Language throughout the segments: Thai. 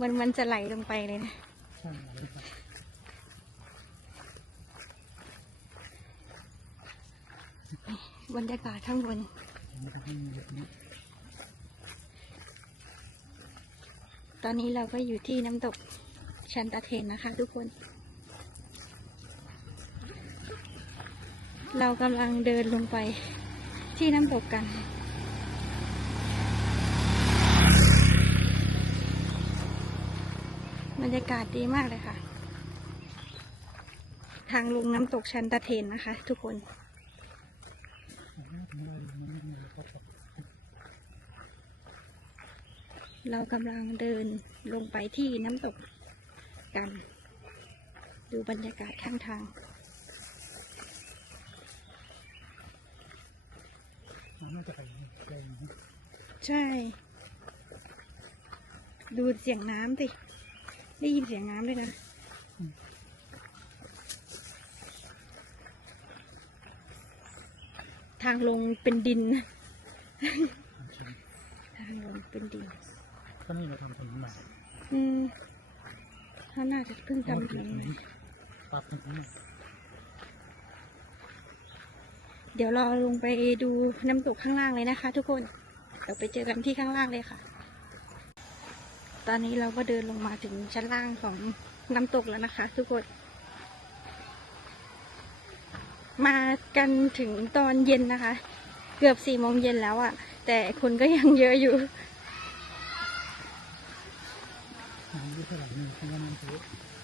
มันมันจะไหลลงไปเลยนะบรรยากาศข้างบนตอนนี้เราก็อยู่ที่น้ำตกชันตาเทนนะคะทุกคน เรากำลังเดินลงไปที่น้ำตกกัน รรยากาศดีมากเลยค่ะ ทางลงน้ำตกชันตาเทนนะคะ ทุกคน เรากำลังเดินลงไปที่น้ำตกกัน ดูบรรยากาศข้างทางน่าจะไปใช่ ดูเสียงน้ำสิ ได้ยินเสียงน้ำด้วยนะทางลงเป็นดินนะโอเคทางลงเป็นดินก็นี่เราทำถนนใหม่อืมเขาน่าจะเพิ่งทำถนนใหม่ปรับถนนใหม่เดี๋ยวเราลงไปดูน้ำตกข้างล่างเลยนะคะ ทุกคน เดี๋ยวไปเจอกันที่ข้างล่างเลยค่ะ ตอนนี้เราก็เดินลงมาถึงชั้นล่างของน้ำตกแล้วนะคะ ทุกคน มากันถึงตอนเย็นนะคะ เกือบสี่โมงเย็นแล้วอะ่ะ แต่คนก็ยังเยอะอยู่น้ำที่เท่าไหร่นี่เพราะว่ามันเยอะ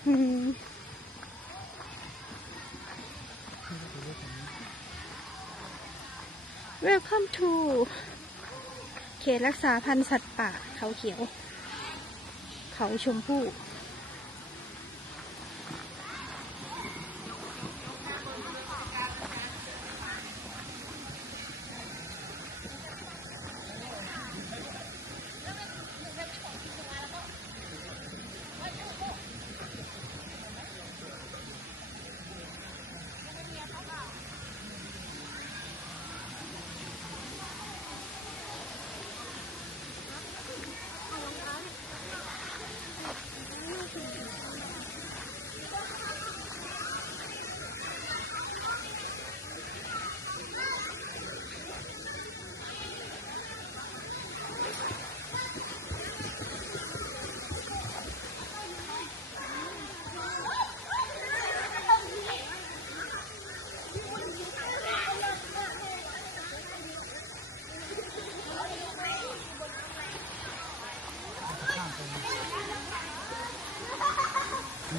อืมที่ก็ถือว่าผม Welcome to เขตรักษาพันธุ์สัตว์ป่าเขาเขียว เขาชมพู่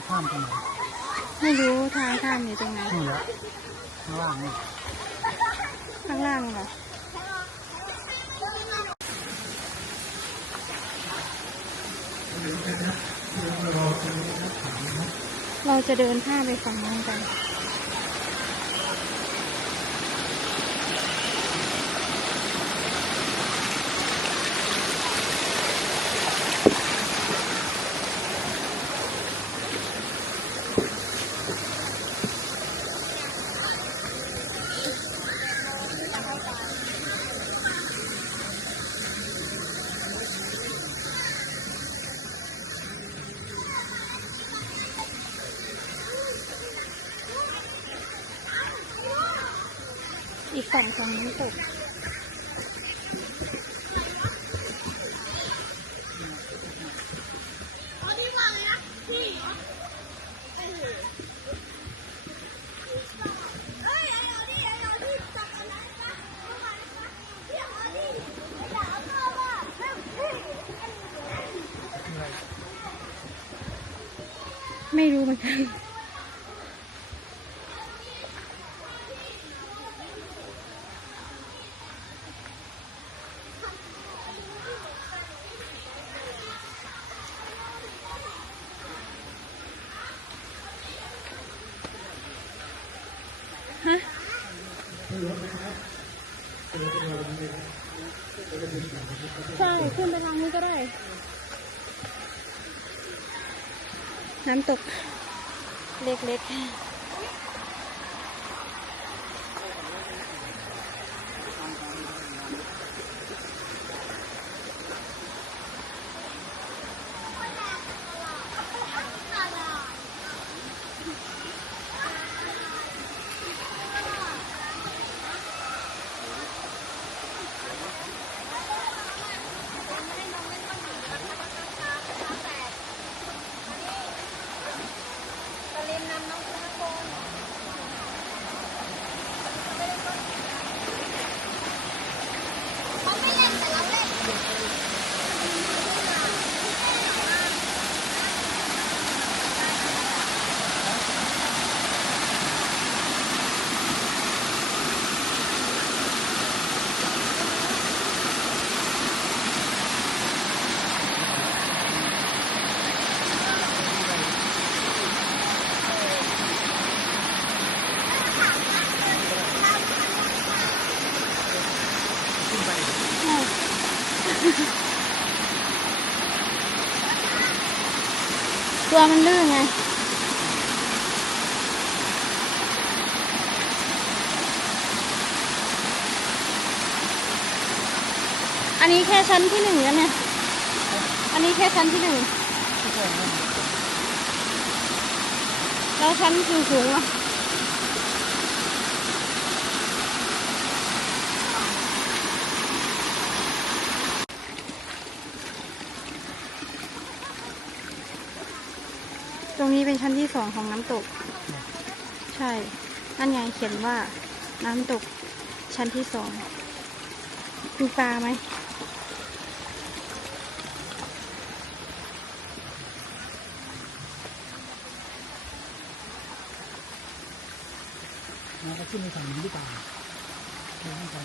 ข้ามไปไหนไม่รู้ทางข้ามอยู่ตรงไหนนี่แหละข้างล่างนี่ข้างล่างเหรอเราจะเดินข้ามไปฝั่งนู้นกัน อีกฝั่งของน้ำตก ไม่รู้เหมือนกัน ฮะ ใช่ ขึ้นไปทางนี้ก็ได้ น้ำตกเล็กๆ ตัวมันลื่นไงอันนี้แค่ชั้นที่หนึ่งแล้วเนี่ย อันนี้แค่ชั้นที่หนึ่งที่เกิดนั่นแล้วชั้นสูงสูงๆอะตรงนี้ เป็นชั้นที่สองของน้ำตก ใช่ นั่นไงเขียนว่าน้ำตกชั้นที่สองมีปลาไหมนะก็ขึ้นในฝั่งนี้หรือเปล่าเราไม่ไป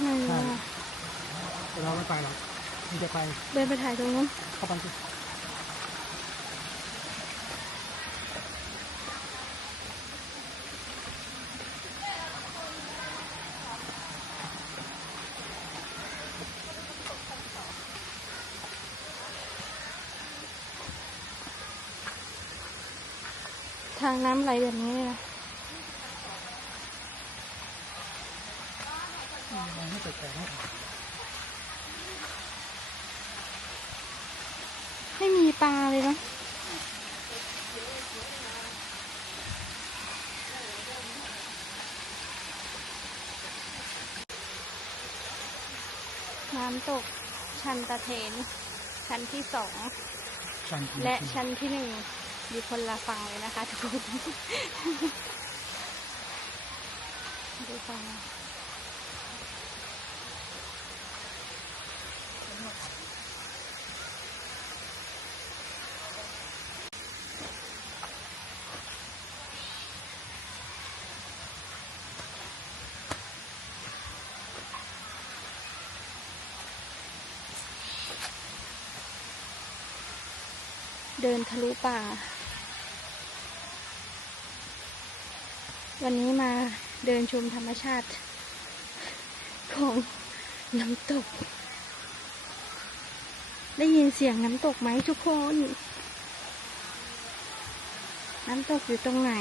ไม่รู้อะแต่เราไม่ไปหรอกมันจะไป เดินไปถ่ายตรงนู้นเข้าไปสิ ทางน้ำไหลแบบนี้เลยนะเราไม่แปลกๆนะไม่มีปลาเลยเนาะน้ำตกชันตะเทน ชั้นที่สองชันและชั้นที่หนึ่ง อยู่คนละฝั่งเลยนะคะทุกคนดูฟังเดินทะลุป่า วันนี้ มาเดินชมธรรมชาติ ของน้ำตก ได้ยินเสียงน้ำตกไหมทุกคน น้ำตกอยู่ตรงไหน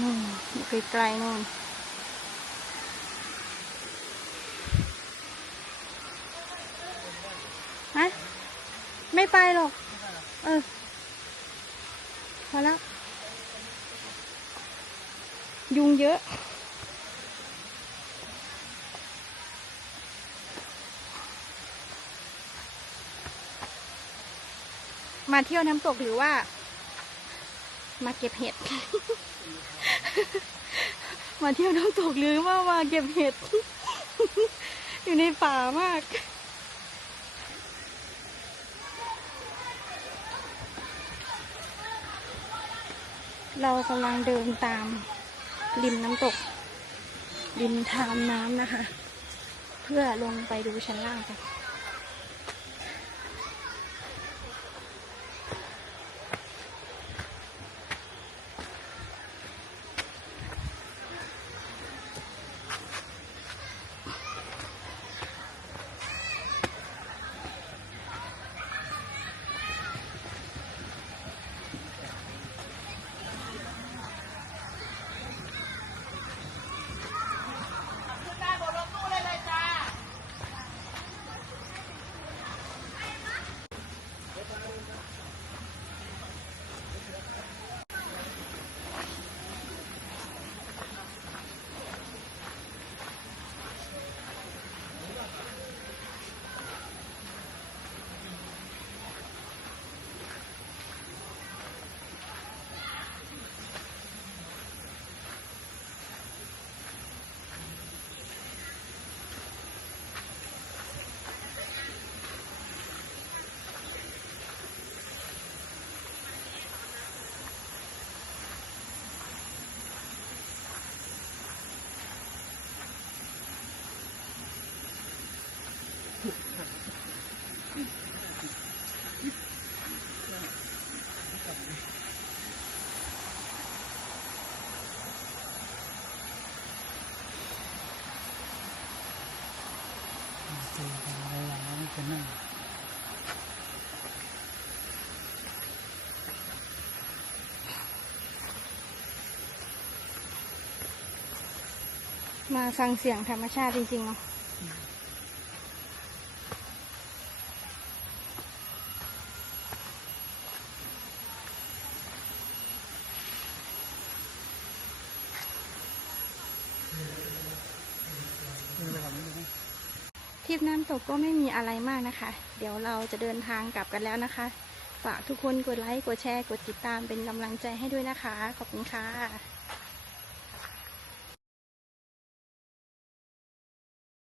นู่นไกลๆนู่นฮะไม่ไปหรอก เออ พอแล้ว ยุงเยอะ มาเที่ยวน้ำตกหรือว่า มาเก็บเห็ด มาเที่ยวน้ำตกหรือว่ามาเก็บเห็ด อยู่ในป่ามากเรากำลังเดินตาม ริมน้ำตก ริมทางน้ำนะคะ เพื่อลงไปดูชั้นล่างกัน สี่อะไรอย่างนั้นเป็นนั่นมาฟังเสียงธรรมชาติจริงๆเนาะ ทริปน้ำตกก็ไม่มีอะไรมากนะคะ เดี๋ยวเราจะเดินทางกลับกันแล้วนะคะ ฝากทุกคนกดไลค์ กดแชร์ กดติดตามเป็นกำลังใจให้ด้วยนะคะ ขอบคุณค่ะ